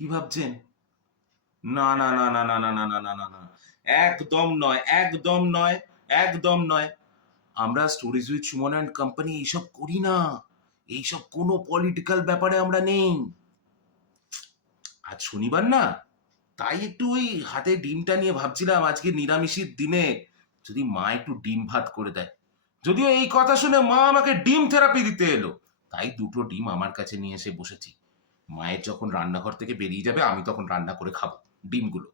কি ভাবছেন? না, না, না, না, না, না, না, না, না, না, না। একদম নয়, একদম নয়, একদম নয়। আমরা stories with Suman and company এইসব করি না। এইসব কোনো পলিটিক্যাল ব্যাপারে আমরা নেই। আজ শনিবার না, তাই একটু ওই হাতে ডিমটা নিয়ে ভাবছিলাম আজকে নিরামিষের দিনে যদি মা একটু ডিম ভাত করে দেয়। যদিও এই কথা শুনে মা আমাকে ডিম থেরাপি দিতে এলো, তাই দুটো ডিম আমার কাছে নিয়ে এসে বসেছি। মায়ের যখন রান্নাঘর থেকে বেরিয়ে যাবে আমি তখন রান্না করে খাবো ডিমগুলো।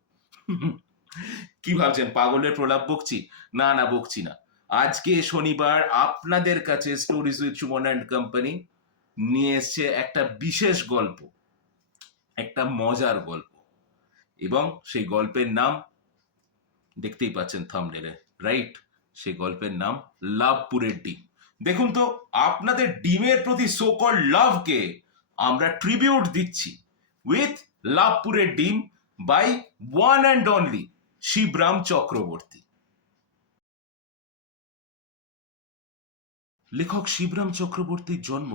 কি ভাবছেন পাগলের প্রলাপ বকছি? না, না, বকছি না। আজকে শনিবার আপনাদের কাছে stories with Suman and company নিয়ে এসছে একটা বিশেষ গল্প, একটা মজার গল্প। এবং সেই গল্পের নাম দেখতেই পাচ্ছেন থাম্বনেলে, রাইট? সেই গল্পের নাম লাভপুরের ডিম। দেখুন তো, আপনাদের ডিমের প্রতি সো কল্ড লাভকে আমরা ট্রিবিউট দিচ্ছি উইথ লাভপুরের ডিম by one and only Shibram Chakraborty. লেখক শিবরাম চক্রবর্তীর জন্ম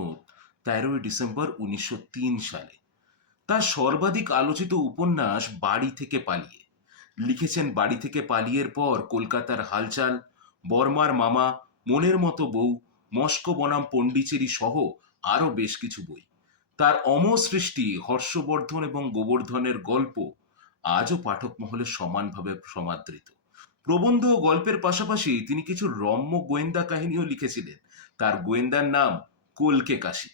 13ই ডিসেম্বর 1903 সালে। তার সর্বাধিক আলোচিত উপন্যাস বাড়ি থেকে পালিয়ে। লিখেছেন বাড়ি থেকে পালিয়ের পর কলকাতার হালচাল, বর্মার মামা, মনের মতো বউ, মস্কো বনাম পণ্ডিচেরি সহ আরও বেশ কিছু বই। তার অমর সৃষ্টি হর্ষবর্ধন এবং গোবর্ধনের গল্প আজও পাঠক মহলে সমানভাবে সমাদৃত। প্রবন্ধ ও গল্পের পাশাপাশি তিনি কিছু রম্য গোয়েন্দা কাহিনীও লিখেছিলেন। তার গোয়েন্দার নাম কলকে কাশী।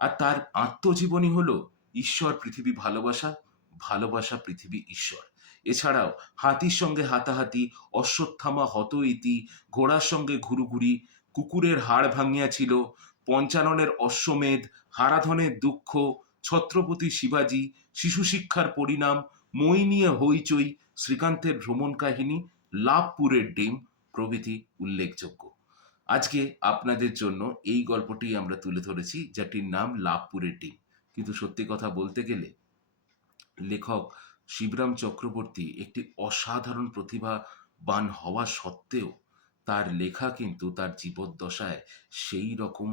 আর তার আত্মজীবনী হলো ঈশ্বর পৃথিবী ভালোবাসা, ভালোবাসা পৃথিবী ঈশ্বর। এছাড়াও হাতির সঙ্গে হাতাহাতি, অশ্বত্থামা হত ইতি, ঘোড়ার সঙ্গে ঘুরুঘুরি, কুকুরের হাড় ভাঙিয়াছিল, পঞ্চাননের অশ্বমেধ, হারাধনের দুঃখ, ছত্রপতি শিবাজি, শিশু শিক্ষার পরিণাম, মই নিয়ে হইচই, শ্রীকান্তের ভ্রমণ কাহিনী, লাভপুরের ডিম প্রভৃতি উল্লেখযোগ্য। আজকে আপনাদের জন্য এই গল্পটি আমরা তুলে ধরেছি, যাটির নাম লাভপুরের ডিম। কিন্তু সত্যি কথা বলতে গেলে লেখক শিবরাম চক্রবর্তী একটি অসাধারণ প্রতিভাবান হওয়া সত্ত্বেও তার লেখা কিন্তু তার জীবদ্দশায় সেই রকম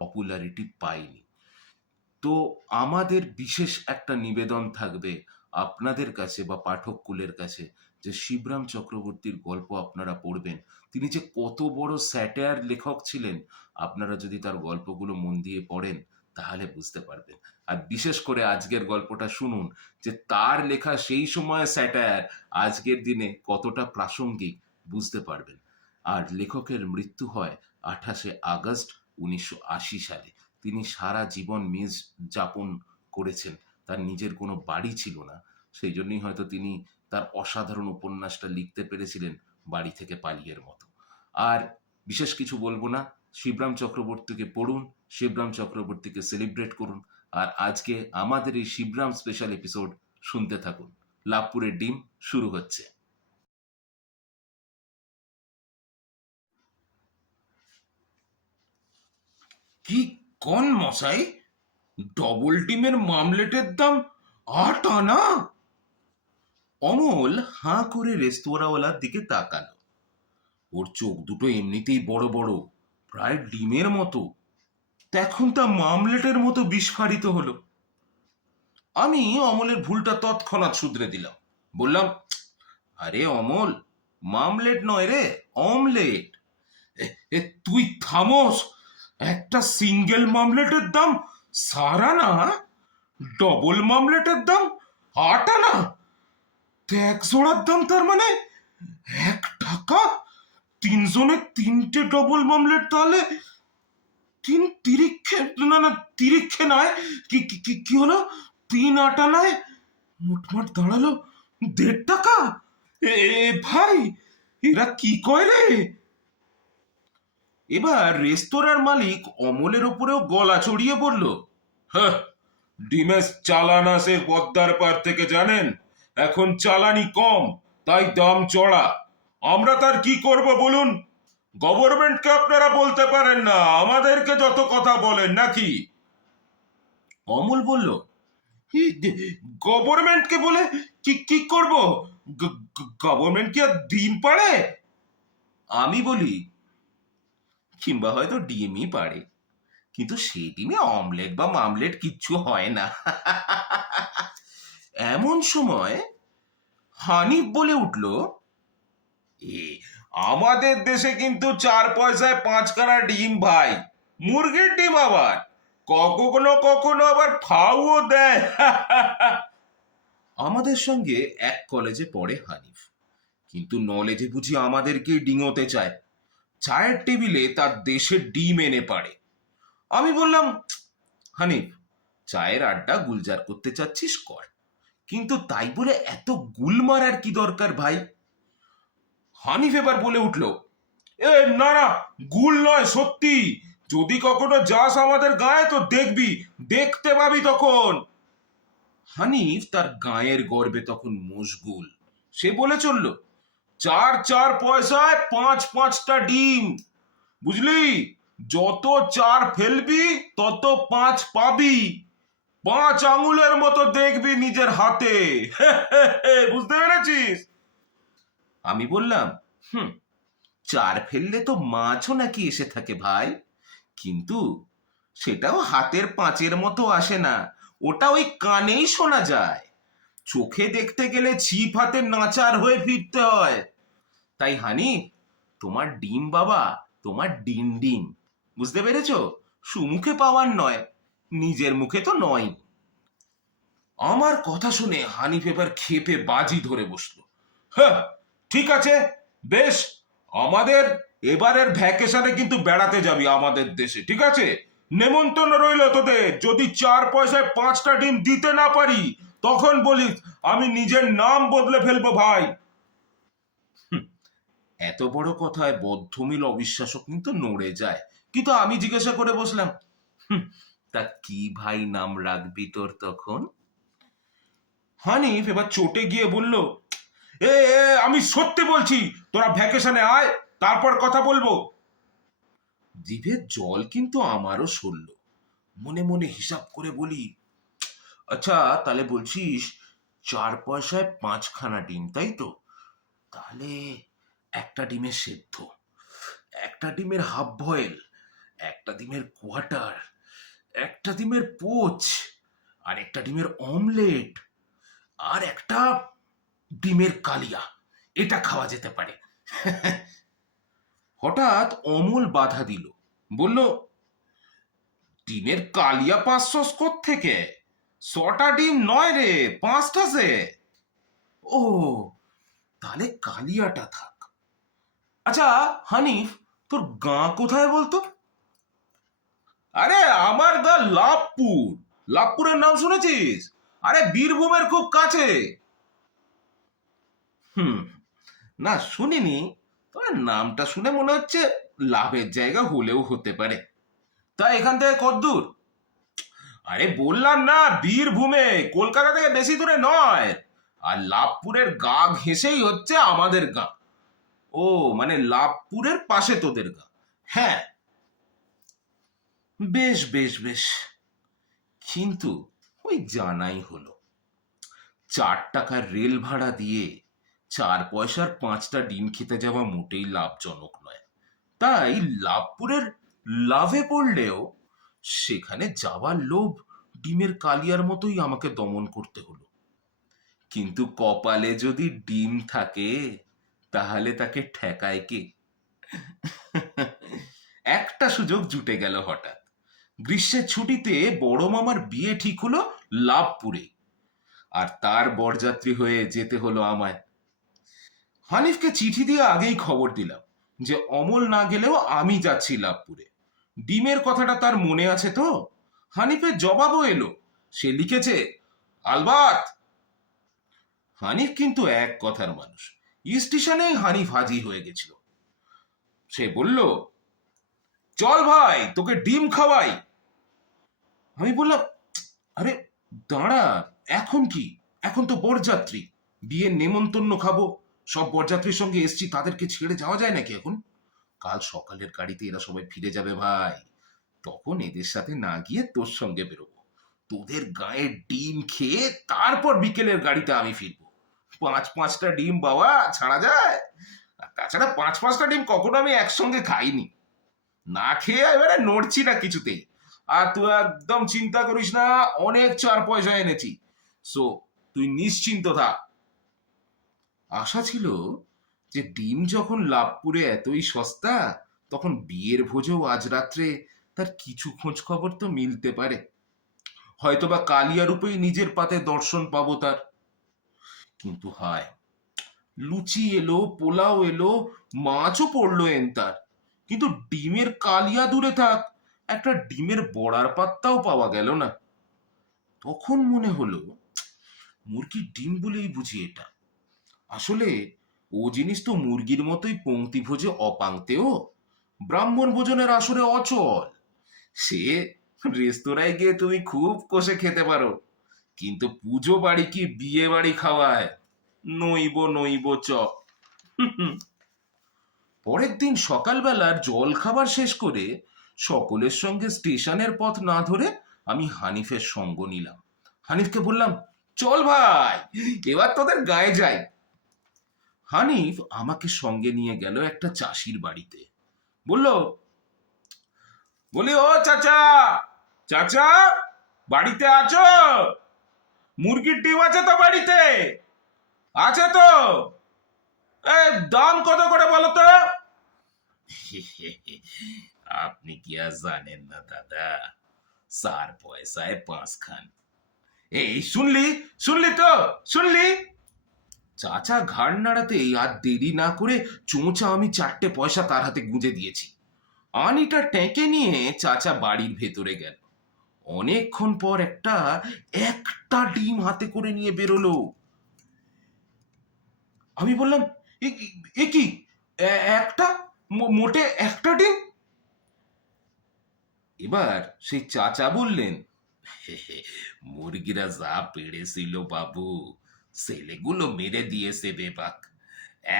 পপুলারিটি পায়নি। তো আমাদের বিশেষ একটা নিবেদন থাকবে আপনাদের কাছে বা পাঠককুলের কাছে, যে শিবরাম চক্রবর্তীর গল্প আপনারা পড়বেন। তিনি যে কত বড় স্যাটায়ার লেখক ছিলেন, আপনারা যদি তার গল্পগুলো মন দিয়ে পড়েন তাহলে বুঝতে পারবেন। আর বিশেষ করে আজকের গল্পটা শুনুন, যে তার লেখা সেই সময় স্যাটায়ার আজকের দিনে কতটা প্রাসঙ্গিক বুঝতে পারবেন। আর লেখকের মৃত্যু হয় 28 আগস্ট 1980 সালে। তিনি সারা জীবন মেজ যাপন করেছেন। তার নিজের কোনো বাড়ি ছিল না। সেই জন্যই হয়তো তিনি তার অসাধারণ উপন্যাসটা লিখতে পেরেছিলেন বাড়ি থেকে পালিয়ের মতো। আর বিশেষ কিছু বলবো না। শিবরাম চক্রবর্তীকে পড়ুন, শিবরাম চক্রবর্তীকে সেলিব্রেট করুন। আর আজকে আমাদের এই শিবরাম স্পেশাল এপিসোড শুনতে থাকুন। লাভপুরের ডিম শুরু হচ্ছে। কি কোন মশাই, ডবল ডিমের মামলেটের দাম 8 আনা? অমল হাঁ করে রেস্তোরাঁওয়ালার দিকে তাকালো। ওর চোখ দুটো এমনিতেই বড় বড়, প্রায় ডিমের মতো। তখন তা মামলেটের মতো বিস্ফারিত হলো। আমি অমলের ভুলটা তৎক্ষণাৎ শুধরে দিলাম। বললাম, আরে অমল, মামলেট নয় রে, অমলেট। এ এ, তুই থামোস। একটা সিঙ্গেল মামলেটের দাম 4 আনা, ডবল মামলেটের দাম 8 আনা। এক জোড়ার দাম তার মানে 1 টাকা। 3 জনের 3টে ডবল মামলেট, তাহলে তিন তিরিক্ষে, না না, তিরিক্ষে নয়, কি কি কি কি হলো, 3 8 আনায় মোটমাট দাঁড়ালো 1.5 টাকা। ভাই, এরা কি কয় রে? এবার রেস্তোরাঁর মালিক অমলের ওপরেও গলা চড়িয়ে বলল, হ্যাঁ, ডিমের চালান আসে পদ্মার পার থেকে, জানেন? এখন চালানি কম, তাই দাম চড়া। আমরা তার কি করব বলুন? গভর্নমেন্টকে আপনারা বলতে পারেন না আমাদেরকে যত কথা বলেন নাকি? অমল বলল, গভর্নমেন্টকে বলে কি কি করব? গভর্নমেন্ট কি আর ডিম পাড়ে? আমি বলি, কিংবা হয়তো ডিমই পাড়ে, কিন্তু সেই ডিমে অমলেট বা মামলেট কিচ্ছু হয় না। এমন সময় হানিফ বলে উঠল, এ আমাদের দেশে কিন্তু 4 পয়সায় 5খানা ডিম ভাই, মুরগির ডিম আবার কখনো কখনো আবার ফাউও দেয়। আমাদের সঙ্গে এক কলেজে পড়ে হানিফ, কিন্তু নলেজে বুঝি আমাদেরকে ডিঙোতে চায়। চায়ের টেবিলে তার দেশের ডিম এনে পারে। আমি বললাম, হানিফ, চায়ের আড্ডা গুলজার করতে চাচ্ছিস কর, কিন্তু তাই বলে এত গুল মারার কি দরকার ভাই? হানিফ এবার বলে উঠল, এ না না, গুল নয়, সত্যি। যদি কখনো যাস আমাদের গায়ে তো দেখবি, দেখতে পাবি তখন। হানিফ তার গায়ের গর্বে তখন মশগুল। সে বলে চলল, 4 4 পয়সায় 5 5টা ডিম, বুঝলি? যত 4 ফেলবি তত 5 পাবি। 5 আঙুলের মতো দেখবি নিজের হাতে। বুঝতে পেরেছিস? আমি বললাম, হুম, 4 ফেললে তো মাছও নাকি এসে থাকে ভাই, কিন্তু সেটাও হাতের 5-এর মতো আসে না, ওটা ওই কানেই শোনা যায়। চোখে দেখতে গেলে ছিপ হাতে নাচার হয়ে ফিরতে হয়। তাই হানি, তোমার ডিম বাবা, তোমার ডিম ডিম, বুঝতে পেরেছো? সুমুখে পাওয়ার নয়, নিজের মুখে তো নয়। আমার কথা শুনে হানিফ এবার ক্ষেপে বাজি ধরে বসলো। হ্যাঁ, ঠিক আছে, বেশ, আমাদের এবারের ভ্যাকেশনে কিন্তু বেড়াতে যাবি আমাদের দেশে, ঠিক আছে? নেমন্তন্ন রইল তোদের। যদি 4 পয়সায় 5টা ডিম দিতে না পারি তখন বলিস আমি নিজের নাম বদলে ফেলবো ভাই। এত বড় কথায় বদ্ধমিল অবিশ্বাসও কিন্তু নড়ে যায়। কিন্তু আমি জিজ্ঞাসা করে বসলাম, "হুম, তা কি ভাই নাম রাখবি তোর তখন?" হানিফ এবার চটে গিয়ে বলল, আমি সত্যি বলছি, তোরা ভ্যাকেশনে আয়, তারপর কথা বলবো। জিভের জল কিন্তু আমারও সরল। মনে মনে হিসাব করে বলি, আচ্ছা তাহলে বলছিস 4 পয়সায় 5খানা ডিম, তাই তো? তাহলে একটা ডিমের সেদ্ধ, একটা ডিমের হাফ বয়েল, একটা ডিমের কোয়ার্টার, একটা ডিমের পোচ, আর একটা ডিমের অমলেট, আর একটা ডিমের কালিয়া, এটা খাওয়া যেতে পারে। হঠাৎ অমল বাধা দিল, বলল, ডিমের কালিয়া 500 থেকে? 6টা ডিম নয় রে, 5টা সে। ও, তাহলে কালিয়াটা থাক। আচ্ছা হানিফ, তোর গাঁ কোথায় বলতো? আরে আমার গা লাভপুর। লাভপুরের নাম শুনেছিস? আরে বীরভূমের খুব কাছে। হুম, না শুনিনি, তবে নামটা শুনে মনে হচ্ছে লাভের জায়গা হলেও হতে পারে। তা এখান থেকে কতদূর? আরে বললাম না, বীরভূমে, কলকাতা থেকে বেশি দূরে নয়। আর লাভপুরের গা ঘেঁষেই হচ্ছে আমাদের গা। ও, মানে লাভপুরের পাশে তোদের গা? হ্যাঁ। বেশ বেশ বেশ, কিন্তু ওই জানাই হলো, 4 টাকার রেল ভাড়া দিয়ে 4 পয়সার 5টা ডিম খেতে যাওয়া মোটেই লাভজনক নয়। তাই লাভপুরের লাভে পড়লেও সেখানে যাওয়ার লোভ ডিমের কালিয়ার মতোই আমাকে দমন করতে হলো। কিন্তু কপালে যদি ডিম থাকে তাহলে তাকে ঠেকায় কে? একটা সুযোগ জুটে গেল হঠাৎ। গ্রীষ্মের ছুটিতে বড় মামার বিয়ে ঠিক হলো লাভপুরে, আর তার বরযাত্রী হয়ে যেতে হলো আমায়। হানিফকে চিঠি দিয়ে আগেই খবর দিলাম যে অমল না গেলেও আমি যাচ্ছি লাভপুরে। ডিমের কথাটা তার মনে আছে তো? হানিফের জবাবও এলো। সে লিখেছে, আলবাত। হানিফ কিন্তু এক কথার মানুষ। স্টেশনেই হানিফ হাজির হয়ে গেছিল। সে বলল, চল ভাই, তোকে ডিম খাওয়াই। আমি বললাম, আরে দাঁড়া, এখন কি? এখন তো বরযাত্রী, বিয়ের নেমন্তন্ন খাবো। সব বরযাত্রীর সঙ্গে এসছি, তাদেরকে ছেড়ে যাওয়া যায় নাকি এখন? কাল সকালের গাড়িতে এরা সবাই ফিরে যাবে ভাই, তখন এদের সাথে না গিয়ে তোর সঙ্গে বেরোবো। তোদের গায়ে ডিম খেয়ে তারপর বিকেলের গাড়িতে আমি ফিরবো। 5 5টা ডিম বাবা, ছাড়া যায়? আর তাছাড়া 5 5টা ডিম কখনো আমি একসঙ্গে খাইনি। না খেয়ে এবারে নড়ছি না কিছুতেই। আর তুই একদম চিন্তা করিস না, অনেক 4 পয়সা এনেছি। সো তুই নিশ্চিন্ত থাক। আশা ছিল যে ডিম যখন লাভপুরে এতই সস্তা, তখন বিয়ের ভোজেও আজ রাত্রে তার কিছু খোঁজ খবর তো মিলতে পারে। হয়তোবা কালিয়া রূপেই নিজের পাতে দর্শন পাবো তার। কিন্তু হায়, লুচি এলো, পোলাও এলো, মাছও পড়লো তার, কিন্তু ডিমের কালিয়া দূরে থাক, একটা ডিমের বড়ার পাত্তাও পাওয়া গেল না। তখন মনে হলো মুরগির ডিম বলেই বুঝি এটা। আসলে ও জিনিস তো মুরগির মতোই পংক্তি ভোজে অপাংতেও, ব্রাহ্মণ ভোজনের আসরে অচল। সে রেস্তোরাঁয় গিয়ে তুমি খুব কষে খেতে পারো, কিন্তু পুজো বাড়ি কি বিয়ে বাড়ি খাওয়ায়? নইব নইব চ। পরের দিন সকালবেলার জল খাবার শেষ করে সকলের সঙ্গে স্টেশনের পথ না ধরে আমি হানিফের সঙ্গ নিলাম। হানিফকে বললাম, চল ভাই, এবার তোদের গায়ে যাই। হানিফ আমাকে সঙ্গে নিয়ে গেল একটা চাষির বাড়িতে। বলল, বলি, ও চাচা, চাচা বাড়িতে আছো? মুরগির ডিম আছে তো বাড়িতে? আছে তো? দাম কত করে বলো তো? আপনি কি আর জানেন না দাদা, 4 পয়সায় 5 খান। এই শুনলি, শুনলি তো, শুনলি? চাচা ঘাড় নাড়াতেই আর দেরি না করে চোঁচা আমি 4টে পয়সা তার হাতে গুঁজে দিয়েছি। আনিটা টেকে নিয়ে চাচা বাড়ির ভেতরে গেল। অনেকক্ষণ পর একটা একটা ডিম হাতে করে নিয়ে বেরোলো। আমি বললাম, এ কি, একটা, মোটে একটা ডিম? এবার সেই চাচা বললেন, মুরগিরা যা পেড়েছিল বাবু, ছেলেগুলো মেরে দিয়েছে বেবাক,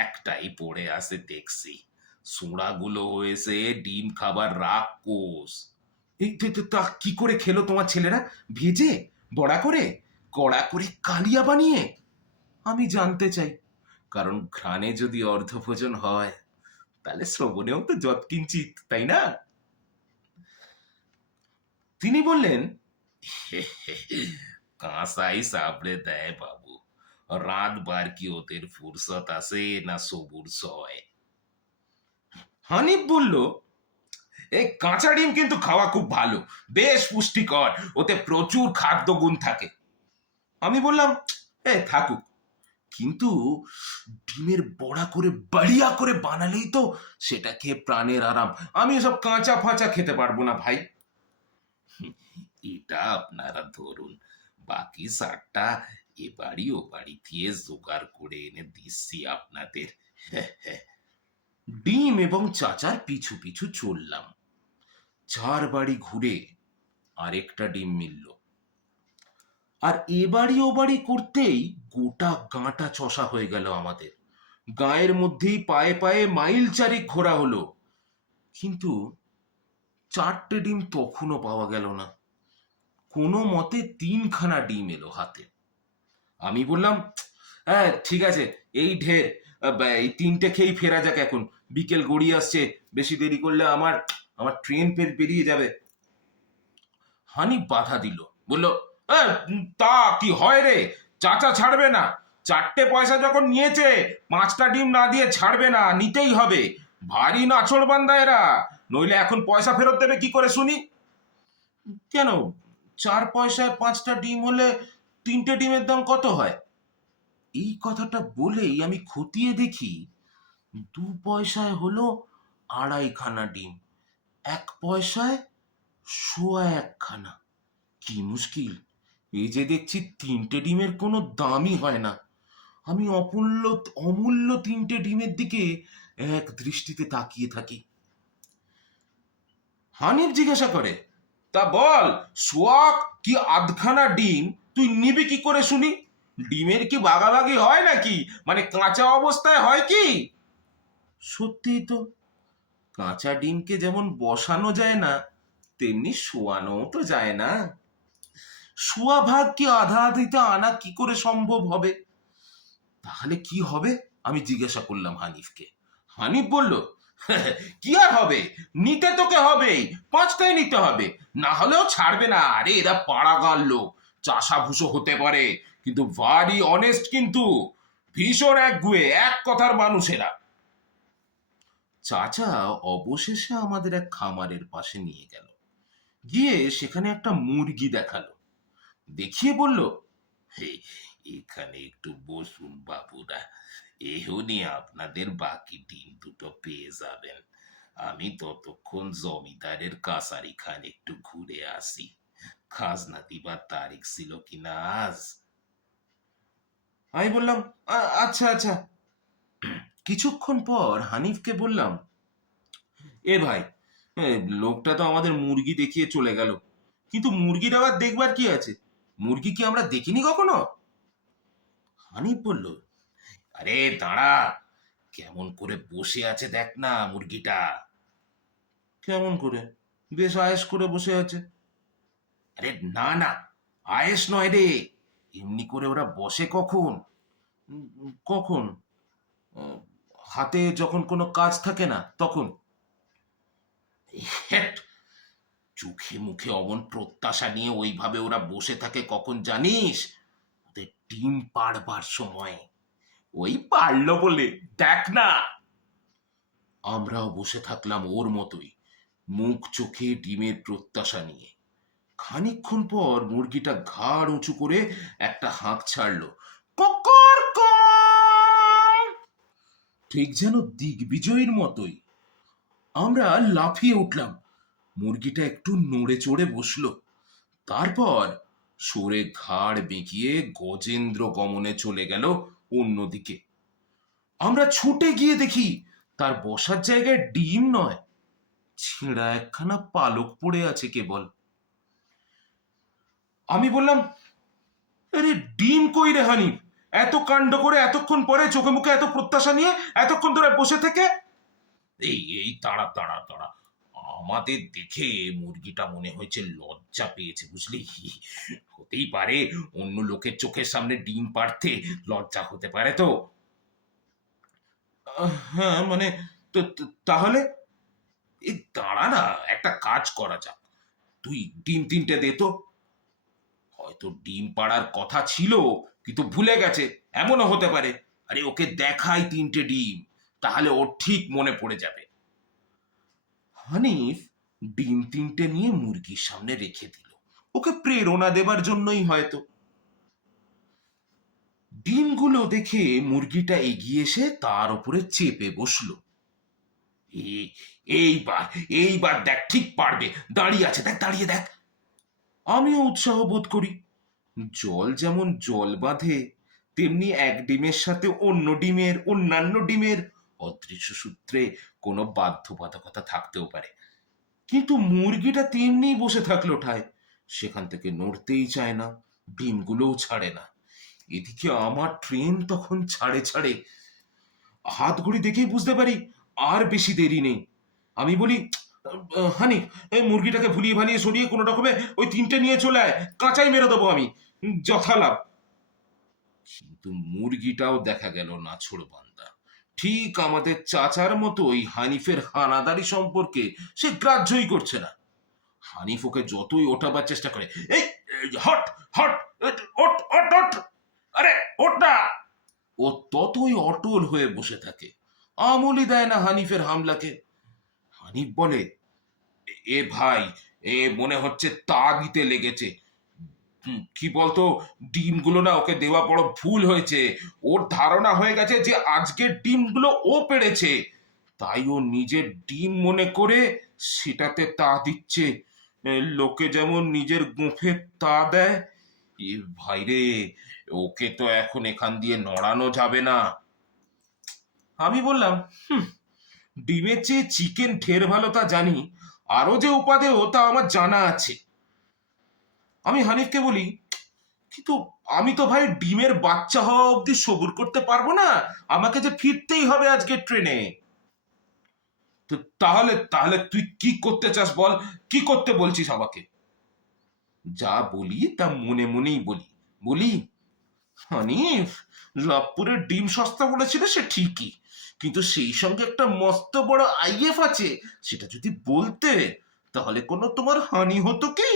একটাই পড়ে আছে দেখছি। সোঁড়াগুলো হয়েছে ডিম খাবার রাক্ষস। এই তা কি করে খেলো তোমার ছেলেরা? ভেজে, বড়া করে, কড়া করে, কালিয়া বানিয়ে? আমি জানতে চাই, কারণ ঘ্রাণে যদি অর্ধভোজন হয়, তাহলে শ্রবণেও তো যৎকিঞ্চিত, তাই না? তিনি বললেন, কাঁসাই সাবড়ে দেয় বাবু, রাত বার কি ওদের ফুরসত আসে না সবুর সয়। হানিফ বলল, এই কাঁচা ডিম কিন্তু খাওয়া খুব ভালো, বেশ পুষ্টিকর, ওতে প্রচুর খাদ্য গুণ থাকে। আমি বললাম, থাকুক, কিন্তু ডিমের বড়া করে বাড়িয়া করে বানালেই তো সেটা খেয়ে প্রাণের আরাম। আমি এসব কাঁচা ফাঁচা খেতে পারবো না ভাই। এটা আপনারা ধরুন, বাকি 60টা এ বাড়ি ও বাড়ি দিয়ে জোগাড় করে এনে দিচ্ছি আপনাদের। ডিম এবং চাচার পিছু পিছু চললাম। 4 বাড়ি ঘুরে আরেকটা ডিম মিলল। আর এ বাড়ি ও বাড়ি করতেই গোটা গাঁটা চষা হয়ে গেল আমাদের। গায়ের মধ্যেই পায়ে পায়ে মাইল চারেক ঘোরা হলো, কিন্তু 4টে ডিম তখনও পাওয়া গেল না। কোনো মতে 3খানা ডিম এলো হাতে। আমি বললাম, ঠিক আছে, এই ঢের, এই 3টে খেয়েই ফেরা যাক এখন, বিকেল গড়িয়ে আসছে, বেশি দেরি করলে আমার আমার ট্রেন পেরিয়ে যাবে। হানি বাধা দিল, বলল, তা কি হয় রে, চাচা ছাড়বে না, 4টে পয়সা যখন নিয়েছে, 5টা ডিম না দিয়ে ছাড়বে না, নিতেই হবে। ভারী নাছোড় বান্দা এরা, নইলে এখন পয়সা ফেরত দেবে কি করে শুনি? কেন, 4 পয়সায় 5টা ডিম হলে 3টে ডিমের দাম কত হয়? এই কথাটা বলেই আমি খতিয়ে দেখি, 2 পয়সায় হলো 2.5খানা ডিম, 1 পয়সায় 1.25খানা। কি মুশকিল! এই যে দেখছি 3টে ডিমের কোনো দামই হয় না। আমি অমূল্য 3টে ডিমের দিকে এক দৃষ্টিতে তাকিয়ে থাকি। হানিফ জিজ্ঞাসা করে, তা বল, সোয়াক কি আধখানা ডিম তুই নিবি কি করে শুনি? ডিমের কি ভাগাভাগি হয় নাকি, মানে কাঁচা অবস্থায় হয় কি? সত্যিই তো, কাঁচা ডিমকে যেমন বসানো যায় না, তেমনি শোয়ানো তো যায় না। শোয়া ভাগ কি আধা আধিতে আনা কি করে সম্ভব হবে? তাহলে কি হবে? আমি জিজ্ঞাসা করলাম হানিফকে। হানিফ বলল, কি আর হবে, নিতে তোকে হবেই, 5টাই নিতে হবে, না হলেও ছাড়বে না। আরে এরা পাড়া গাঁর লোক, চাষা ভুষো হতে পারে, কিন্তু ভারী অনেস্ট, কিন্তু ভীষণ একগুঁয়ে, এক কথার মানুষেরা। চাচা অবশেষে আমাদের এক খামারের পাশে নিয়ে গেল, গিয়ে সেখানে একটা মুরগি দেখালো, দেখিয়ে বলল, "এই, এখানে একটু বসুন বাবুরা, এখনই আপনাদের বাকি ডিম দুটো পেয়ে যাবেন। আমি ততক্ষণ জমিদারের কাছারি খান একটু ঘুরে আসি, খাজনা দিবার তারিখ ছিল কিনা আজ।" আমি বললাম, আচ্ছা আচ্ছা।" কিছুক্ষণ পর হানিফকে বললাম, এ ভাই, এ, লোকটা তো আমাদের মুরগি দেখিয়ে চলে গেল, কিন্তু মুরগির আবার দেখবার কি আছে? মুরগি কি আমরা দেখিনি কখনো? হানিফ বলল, আরে দাঁড়া, কেমন করে বসে আছে দেখ না মুরগিটা। কেমন করে? বেশ আয়েশ করে বসে আছে। আরে না না, আয়েশ নয় রে, এমনি করে ওরা বসে কখন? কখন? আহ, হাতে যখন কোনো কাজ থাকে না তখন। হ্যাট, চোখে মুখে অমন প্রত্যাশা নিয়ে ওইভাবে ওরা বসে থাকে কখন জানিস? ওদের ডিম পাড়বার সময়। ওই পারলো বলে, দেখ না। আমরাও বসে থাকলাম ওর মতোই, মুখ চোখে ডিমের প্রত্যাশা নিয়ে। খানিকক্ষণ পর মুরগিটা ঘাড় উঁচু করে একটা হাঁক ছাড়লো, ককর ক। ঠিক যেন দিগ্বিজয়ীর মতোই। আমরা লাফিয়ে উঠলাম। মুরগিটা একটু নড়ে চড়ে বসলো, তারপর সরে ঘাড় বেঁকিয়ে গজেন্দ্র গমনে চলে গেল অন্যদিকে। আমরা ছুটে গিয়ে দেখি তার বসার জায়গায় ডিম নয়, ছেঁড়া একখানা পালক পড়ে আছে কেবল। আমি বললাম, আরে ডিম কই রে হানিফ? এত কাণ্ড করে এতক্ষণ পরে চোখে মুখে এত প্রত্যাশা নিয়ে এতক্ষণ ধরে বসে থেকে। এই এই তাড়া তাড়া তাড়া, আমাদের দেখে মুরগিটা মনে হয়েছে লজ্জা পেয়েছে, বুঝলি? হতেই পারে, অন্য লোকের চোখের সামনে ডিম পাড়তে লজ্জা হতে পারে তো। হ্যাঁ মানে, তাহলে এই দাঁড়া না, একটা কাজ করা যাক, তুই ডিম তিনটে দে তো। হয়তো ডিম পাড়ার কথা ছিল কিন্তু ভুলে গেছে, এমনও হতে পারে। আরে ওকে দেখাই তিনটে ডিম, তাহলে ওর ঠিক মনে পড়ে যাবে। হানিফ ডিম তিনটে নিয়ে মুরগির সামনে রেখে দিল, ওকে প্রেরণা দেবার জন্যই হয়তো। ডিমগুলো দেখে মুরগিটা এগিয়ে এসে তার উপরে চেপে বসলো। এইবার এইবার দেখ, ঠিক পারবে, দাঁড়িয়ে আছে দেখ, দাঁড়িয়ে দেখ। আমিও উৎসাহ বোধ করি। জল যেমন জল বাঁধে, তেমনি এক ডিমের সাথে অন্য ডিমের, অন্যান্য ডিমের অদৃশ্য সূত্রে কোনো বাধ্যবাধকতা থাকতেও পারে। কিন্তু মুরগিটা তেমনি বসে থাকলো ঠায়, সেখান থেকে নড়তেই চায় না, ডিমগুলোও ছাড়ে না। এদিকে আমার ট্রেন তখন ছাড়ে ছাড়ে। হাত ঘড়ি দেখেই বুঝতে পারি আর বেশি দেরি নেই। আমি বলি, হানিফ, এই মুরগিটাকে ভুলিয়ে ভালিয়ে সরিয়ে কোনো রকমে ওই তিনটে নিয়ে চলে আয়, কাঁচাই মেরে দেবো আমি, যথালাভ। কিন্তু মুরগিটাও দেখা গেল নাছোড়বান্দা। ঠিক আমাদের চাচার মতোই হানিফের হানাদারি সম্পর্কে সে গ্রাহ্যই করছে না। হানিফ ওকে যতই ওঠাবার চেষ্টা করে, এই হট হট, ওট ওট ওট, আরে ওট না, ও ততই অটল হয়ে বসে থাকে, আমলই দেয় না হানিফের হামলাকে। হানিফ বলে, এ ভাই, এ মনে হচ্ছে তা দিতে লেগেছে। কি বলতো, ডিমগুলো না ওকে দেওয়া বড় ভুল হয়েছে। ওর ধারণা হয়ে গেছে যে আজকের ডিমগুলো ও পেড়েছে, তাই ও নিজের ডিম মনে করে সেটাতে তা দিচ্ছে। লোকে যেমন নিজের গোঁফে তা দেয়। এ ভাই রে, ওকে তো এখন এখান দিয়ে নড়ানো যাবে না। আমি বললাম, ডিমের চেয়ে চিকেন ঢের ভালো তা জানি, আরো যে উপাদেয় তা আমার জানা আছে। আমি হানিফকে বলি, কিন্তু আমি তো ভাই ডিমের বাচ্চা হওয়া অবধি সবুর করতে পারবো না, আমাকে যে ফিরতেই হবে আজকে ট্রেনে। তো তাহলে তাহলে তুই কি করতে চাস বল, কি করতে বলছিস আমাকে? যা বলি তা মনে মনেই বলি। বলি, হানিফ, লাভপুরের ডিম সস্তা বলেছিল সে ঠিকই, কিন্তু সেই সঙ্গে একটা মস্ত বড় আইএফ আছে, সেটা যদি বলতে তাহলে কোনো তোমার হানি হতো কি?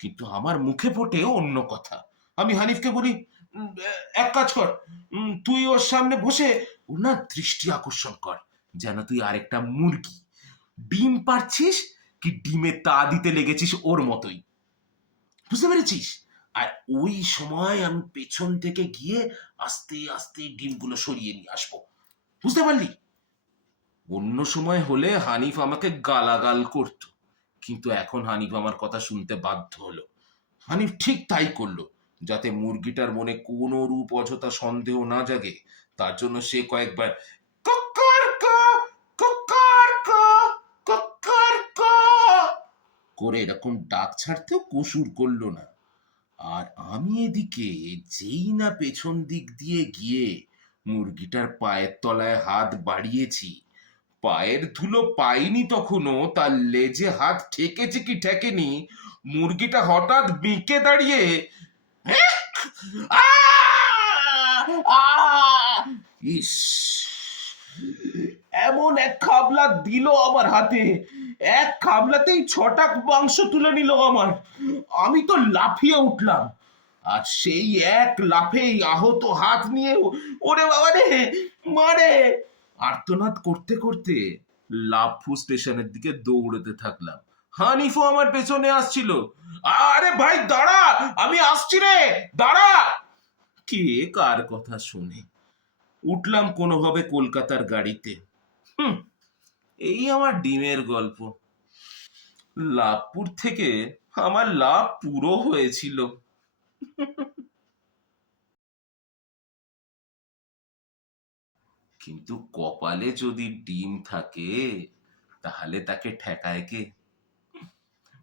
কিন্তু আমার মুখে ফোটে অন্য কথা। আমি হানিফকে বলি, "উম, এক কাজ কর, তুই ওর সামনে বসে ওর না দৃষ্টি আকর্ষণ কর, যেন তুই আরেকটা মুরগি, ডিম পারছিস কি ডিমে তা দিতে লেগেছিস ওর মতোই, বুঝতে পেরেছিস? আর ওই সময় আমি পেছন থেকে গিয়ে আস্তে আস্তে ডিমগুলো সরিয়ে নিয়ে আসবো, বুঝতে পারলি?" অন্য সময় হলে হানিফ আমাকে গালাগাল করত, কিন্তু এখন হানিফ আমার কথা শুনতে বাধ্য হলো। হানিফ ঠিক তাই করলো, যাতে মুরগিটার মনে কোনো রূপ অযথা সন্দেহ না জাগে, তার জন্য সে কয়েকবার "কুক্কুরক, কুক্কুরক, কুক্কুরক" করে এরকম ডাক ছাড়তেও কসুর করলো না। আর আমি এদিকে যেই না পেছন দিক দিয়ে গিয়ে মুরগিটার পায়ের তলায় হাত বাড়িয়েছি, পায়ের ধুলো পাইনি তখনও, তার লেজে হাত ঠেকেছে কি ঠেকেনি, মুরগিটা হঠাৎ বেঁকে দাঁড়িয়ে ইস, এমন এক খাবলা দিল আমার হাতে, এক খাবলাতেই ছটা মাংস তুলে নিল আমার। আমি তো লাফিয়ে উঠলাম, আর সেই এক লাফেই আহত হাত নিয়ে ওরে বাবা রে, মারে আর্তনাদ করতে করতে লাফু স্টেশনের দিকে দৌড়তে থাকলাম। হানিফও আমার পেছনে আসছিল। "আরে ভাই দাঁড়া, আমি আসছি রে, দাঁড়া!" কে কার কথা শুনে উঠলাম কোনোভাবে কলকাতার গাড়িতে। হুম, এই আমার ডিমের গল্প। লাভপুর থেকে আমার লাভ পুরো হয়েছিল। কিন্তু কপালে যদি ডিম থাকে, তাহলে তাকে ঠেকায় কে?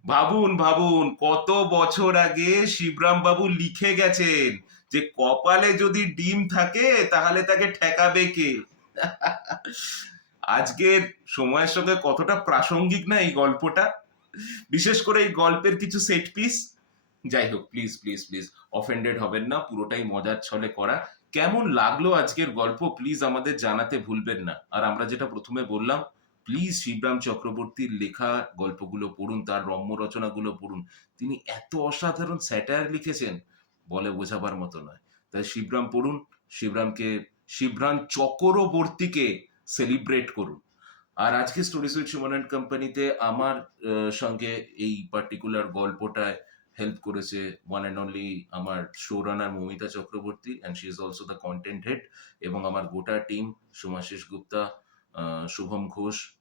ভাবুন ভাবুন, কত বছর আগে শিবরাম বাবু লিখে গেছেন যে কপালে যদি ডিম থাকে তাহলে তাকে ঠেকাবে কে। আজকের সময়ের সঙ্গে কতটা প্রাসঙ্গিক না এই গল্পটা, বিশেষ করে এই গল্পের কিছু সেট পিস। যাই হোক, প্লিজ প্লিজ প্লিজ অফেন্ডেড হবেন না, পুরোটাই মজার ছলে করা। কেমন লাগলো আজকের গল্প প্লিজ আমাদের জানাতে ভুলবেন না। আর আমরা যেটা প্রথমে বললাম, প্লিজ শিবরাম চক্রবর্তীর লেখা গল্পগুলো পড়ুন, তার রম্য রচনাগুলো পড়ুন। তিনি এত অসাধারণ স্যাটায়ার লিখেছেন, বলে বোঝাবার মতো নয়। তাই শিবরাম পড়ুন, শিবরামকে, শিবরাম চক্রবর্তীকে সেলিব্রেট করুন। আর আজকে স্টোরি সুইট সুমন অ্যান্ড কোম্পানিতে আমার সঙ্গে এই পার্টিকুলার গল্পটায় হেল্প করেছে ওয়ান অ্যান্ড অনলি আমার show runner Moumita Chakraborty, and she is also the content head. এবং আমার গোটা টিম, সোমাশিস গুপ্তা, শুভম ঘোষ,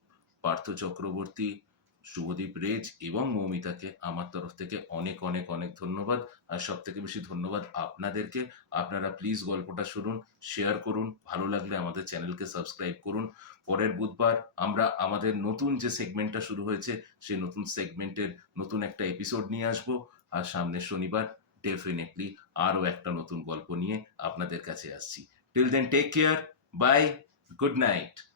পার্থ চক্রবর্তী, শুভদীপ রেজ এবং মৌমিতাকে আমার তরফ থেকে অনেক অনেক অনেক ধন্যবাদ। আর সব থেকে বেশি ধন্যবাদ আপনাদেরকে। আপনারা প্লিজ গল্পটা শুনুন, শেয়ার করুন, ভালো লাগলে আমাদের চ্যানেলকে সাবস্ক্রাইব করুন। পরের বুধবার আমরা আমাদের নতুন যে সেগমেন্টটা শুরু হয়েছে, সেই নতুন সেগমেন্টের নতুন একটা এপিসোড নিয়ে আসবো। আর সামনের শনিবার ডেফিনেটলি আরও একটা নতুন গল্প নিয়ে আপনাদের কাছে আসছি। Till then take care, bye, good night.